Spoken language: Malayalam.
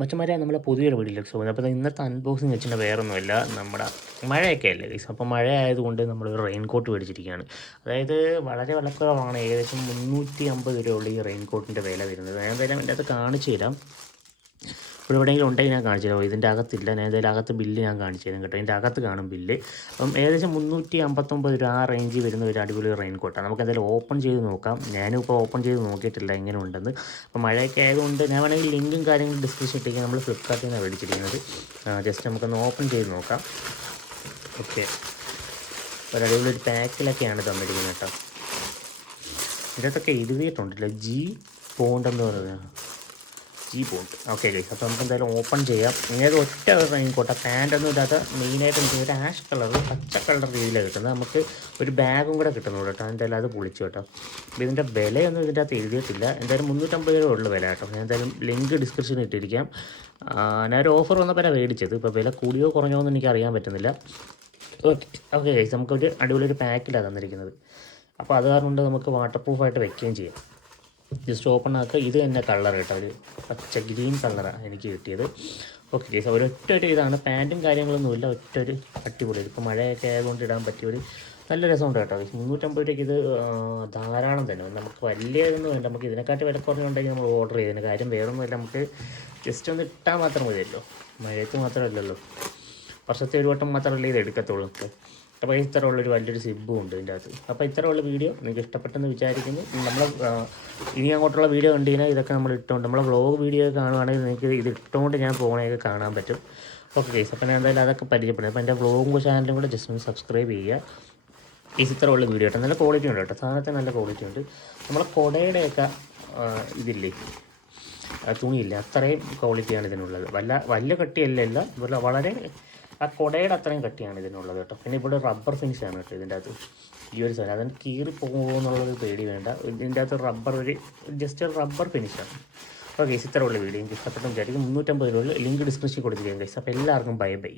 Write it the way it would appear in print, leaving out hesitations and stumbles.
മച്ചന്മാരെ നമ്മളെ പുതിയൊരു വീഡിയോയിലേക്ക് സ്വാഗതം. അപ്പോൾ ഇന്നത്തെ അൺബോക്സിങ് വെച്ചിട്ട് വേറൊന്നുമില്ല, നമ്മുടെ മഴയൊക്കെ അല്ലേ ഗൈസ്. അപ്പോൾ മഴ ആയതുകൊണ്ട് നമ്മളൊരു റെയിൻ കോട്ട് മേടിച്ചിരിക്കുകയാണ്. അതായത് വളരെ വിലക്കുറവാണ്, ഏകദേശം 350 രൂപയുള്ള ഈ റെയിൻ കോട്ടിൻ്റെ വില വരുന്നത്. ഞാൻ എന്തായാലും എൻ്റെ അകത്ത് കാണിച്ചു തരാം. ഇവിടെ എവിടെയെങ്കിലും ഉണ്ടെങ്കിൽ ഞാൻ കാണിച്ചു തരാം. ഇതിൻ്റെ അകത്തില്ല, ഞാൻ എന്തായാലും അകത്ത് ബില്ല് ഞാൻ കാണിച്ചു തരാം കേട്ടോ. ഇതിൻ്റെ അകത്ത് കാണും ബില്ല്. അപ്പം ഏകദേശം 359 രൂപ ആ റേഞ്ചിൽ വരുന്ന ഒരു അടിപൊളി റെയിൻ കോട്ടാണ്. നമുക്ക് എന്തായാലും ഓപ്പൺ ചെയ്ത് നോക്കാം. ഞാനും ഇപ്പോൾ ഓപ്പൺ ചെയ്ത് നോക്കിയിട്ടില്ല എങ്ങനെ ഉണ്ടെന്ന്. അപ്പോൾ മഴയൊക്കെ ആയതുകൊണ്ട് ഞാൻ വേണമെങ്കിൽ ലിങ്കും കാര്യങ്ങളും ഡിസ്ക്രിപ്ഷൻ ഇട്ടേക്ക്. നമ്മൾ ഫ്ലിപ്കാർട്ടിൽ നിന്നാണ് മേടിച്ചിരിക്കുന്നത്. ജസ്റ്റ് നമുക്കൊന്ന് ഓപ്പൺ ചെയ്ത് നോക്കാം. ഓക്കെ, ഒരു അടിപൊളി ഒരു പാക്കിലൊക്കെയാണ് തന്നിരിക്കുന്നത് കേട്ടോ. ഇതിനകത്തൊക്കെ എഴുതിയിട്ടുണ്ടല്ലോ ജി പോണ്ട് എന്ന് പറയുന്നത്. G pond. ഓക്കെ ഗൈസ്, അപ്പോൾ നമുക്ക് എന്തായാലും ഓപ്പൺ ചെയ്യാം. ഇങ്ങനെ ഒറ്റ റെയിൻ കോട്ട, പാൻറ്റൊന്നും ഇല്ലാത്ത. മെയിനായിട്ട് എനിക്ക് ഒരു ആഷ് കളർ, പച്ച കളർ രീതിയിലാണ് കിട്ടുന്നത്. നമുക്ക് ഒരു ബാഗും കൂടെ കിട്ടുന്നുള്ളൂ കേട്ടോ. എന്തായാലും അത് പൊളിച്ചു കേട്ടോ. അപ്പോൾ ഇതിൻ്റെ വിലയൊന്നും ഇതിൻ്റെ അകത്ത് എഴുതിയിട്ടില്ല. എന്തായാലും 350 രൂപ ഉള്ളു വില കേട്ടോ. ഞാൻ എന്തായാലും ലിങ്ക് ഡിസ്ക്രിപ്ഷനിൽ ഇട്ടിരിക്കാം. ഞാനൊരു ഓഫർ വന്നപ്പോൾ മേടിച്ചത്. ഇപ്പോൾ വില കൂടിയോ കുറഞ്ഞോ എന്ന് എനിക്ക് അറിയാൻ പറ്റുന്നില്ല. ഓക്കെ ഗൈസ്, നമുക്കൊരു അടിപൊളി ഒരു പാക്കിലാണ് തന്നിരിക്കുന്നത്. അപ്പോൾ അത് കാരണം കൊണ്ട് നമുക്ക് വാട്ടർ പ്രൂഫായിട്ട് വെക്കുകയും ചെയ്യാം. ജസ്റ്റ് ഓപ്പൺ ആക്കുക. ഇത് തന്നെ കളർ കേട്ടോ, ഒരു പച്ച ഗ്രീൻ കളറാണ് എനിക്ക് കിട്ടിയത്. ഓക്കെ ഗൈസ്, ഒരൊറ്റ ഇതാണ്, പാൻറ്റും കാര്യങ്ങളൊന്നുമില്ല. ഒറ്റൊരു അടിപൊളി. ഇപ്പോൾ മഴയൊക്കെ ആയതുകൊണ്ട് ഇടാൻ പറ്റിയൊരു നല്ല രസമുണ്ട് കേട്ടോ. 350 രൂപയ്ക്ക് ഇത് ധാരാളം തന്നെ. നമുക്ക് വലിയ ഇതൊന്നും വേണ്ട. നമുക്ക് ഇതിനെക്കാട്ടി വില കുറഞ്ഞുണ്ടെങ്കിൽ നമ്മൾ ഓർഡർ ചെയ്തതിന് കാര്യം വേറൊന്നുമില്ല. നമുക്ക് ജസ്റ്റ് ഒന്ന് ഇട്ടാൽ മാത്രം മതിയല്ലോ. മഴയത്ത് മാത്രമല്ലല്ലോ, വർഷത്തെ ഒരു വട്ടം മാത്രമല്ലേ ഇത് എടുക്കത്തുള്ളൂ. അപ്പോൾ ഇത്ര ഉള്ളൊരു വലിയൊരു സിബും ഉണ്ട് ഇതിൻ്റെ അകത്ത്. അപ്പോൾ ഇത്ര ഉള്ള വീഡിയോ നിങ്ങൾക്ക് ഇഷ്ടപ്പെട്ടെന്ന് വിചാരിക്കുന്നു. നമ്മൾ ഇനി അങ്ങോട്ടുള്ള വീഡിയോ കണ്ടു കഴിഞ്ഞാൽ ഇതൊക്കെ നമ്മൾ ഇട്ടുകൊണ്ട് നമ്മളെ വ്ളോഗ് വീഡിയോ കാണുകയാണെങ്കിൽ നിങ്ങൾക്ക് ഇത് ഇട്ടുകൊണ്ട് ഞാൻ പോകുന്നതൊക്കെ കാണാൻ പറ്റും. ഓക്കെ ഗൈസ്, അപ്പോൾ ഞാൻ എന്തായാലും അതൊക്കെ പരിചയപ്പെടുന്നത്. അപ്പോൾ എൻ്റെ വ്ളോഗും ചാനലും കൂടെ ജസ്റ്റ് ഒന്ന് സബ്സ്ക്രൈബ് ചെയ്യുക. ഇത്ര ഉള്ള വീഡിയോ കേട്ടോ. നല്ല ക്വാളിറ്റി ഉണ്ട് കേട്ടോ, സാധനത്തിന് നല്ല ക്വാളിറ്റി ഉണ്ട്. നമ്മളെ കുടയുടെയൊക്കെ ഇതില്ലേ, തുണിയില്ല, അത്രയും ക്വാളിറ്റിയാണ് ഇതിനുള്ളത്. വലിയ കട്ടിയല്ല, വളരെ ആ കുടയുടെ അത്രയും കട്ടിയാണ് ഇതിനുള്ളത് കേട്ടോ. പിന്നെ ഇവിടെ റബ്ബർ ഫിനിഷാണ് കേട്ടോ ഇതിൻ്റെ അകത്ത്. ഈ ഒരു സാധനം അതിന് കീറി പോകുമോ എന്നുള്ളൊരു പേടി വേണ്ട. ഇതിൻ്റെ അകത്ത് റബ്ബർ, ഒരു ജസ്റ്റ് ഒരു റബ്ബർ ഫിനിഷാണ്. അപ്പോൾ ഗൈസ്, ഇത്ര ഉള്ള വീഡിയോ എനിക്ക് ഇഷ്ടപ്പെട്ടെന്ന് വിചാരിക്കും. 350 രൂപ ലിങ്ക് ഡിസ്ക്രിപ്ഷനിൽ കൊടുത്തിരിക്കുകയും ഗൈസ്. അപ്പോൾ എല്ലാവർക്കും ബൈ ബൈ.